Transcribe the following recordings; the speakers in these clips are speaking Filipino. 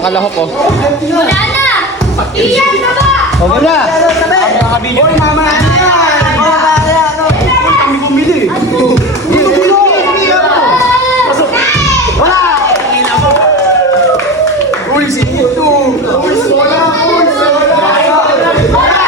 kalahok oh. Wala na! Iyan na ba? Huwag na! Hoy, mama! Kami bumili! Uy, sige ito! Uy, wala! Uy, wala!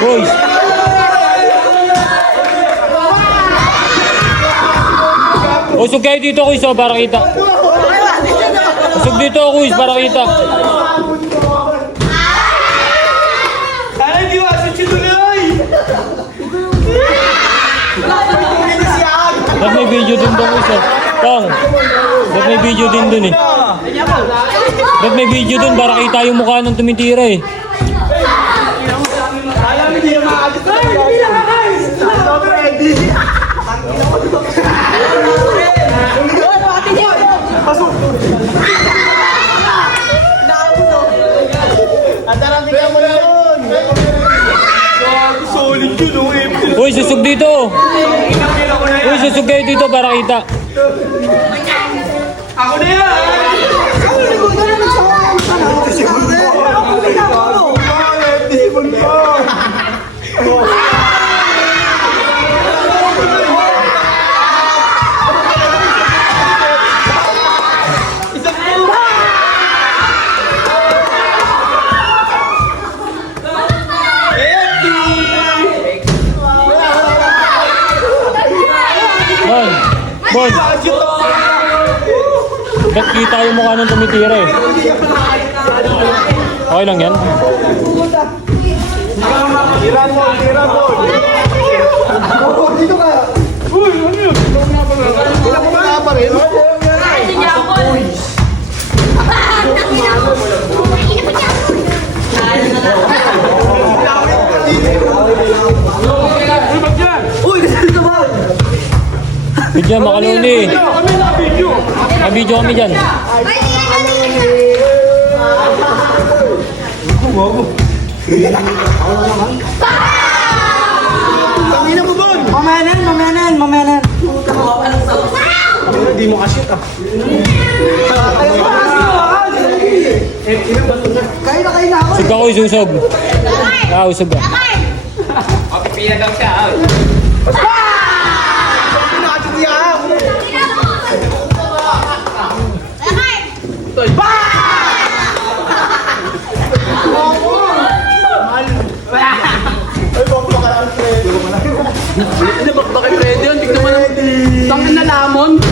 Boys! Usog kayo dito, Kuis, oh, para kita. Usog dito, Kuis, para kita. Ay, di ba? Si Chiluloy! Ba't may video din doon, Kuis, oh. Tong, ba't may video din doon eh. Ba't may video doon para kita yung mukha ng tumitira eh. Alam, hindi na makakagit na kayo. Hindi na makakagit. Stop ready. Pasok. Antarang mo na yun. Solid yun, oh. Uy, susog dito. Uy, susog kayo dito para kita. Ako na yan. Bon, ba't kita yung mukha ng tumitira eh? Okay lang yan? Tira mo. Dito ka. Uy, ano yun? Tira mo ka pa rin. Bidyan, makaluni. Nabidyo kami dyan. Tangina mo, Bon! Mamanan. Hindi mo ka-shoot, ah. Kayo na ako. Usog ako, susog. Usog ka. Pipila daw siya, ah. Bakit ready yun? Tignan mo naman. Tangin na lamon.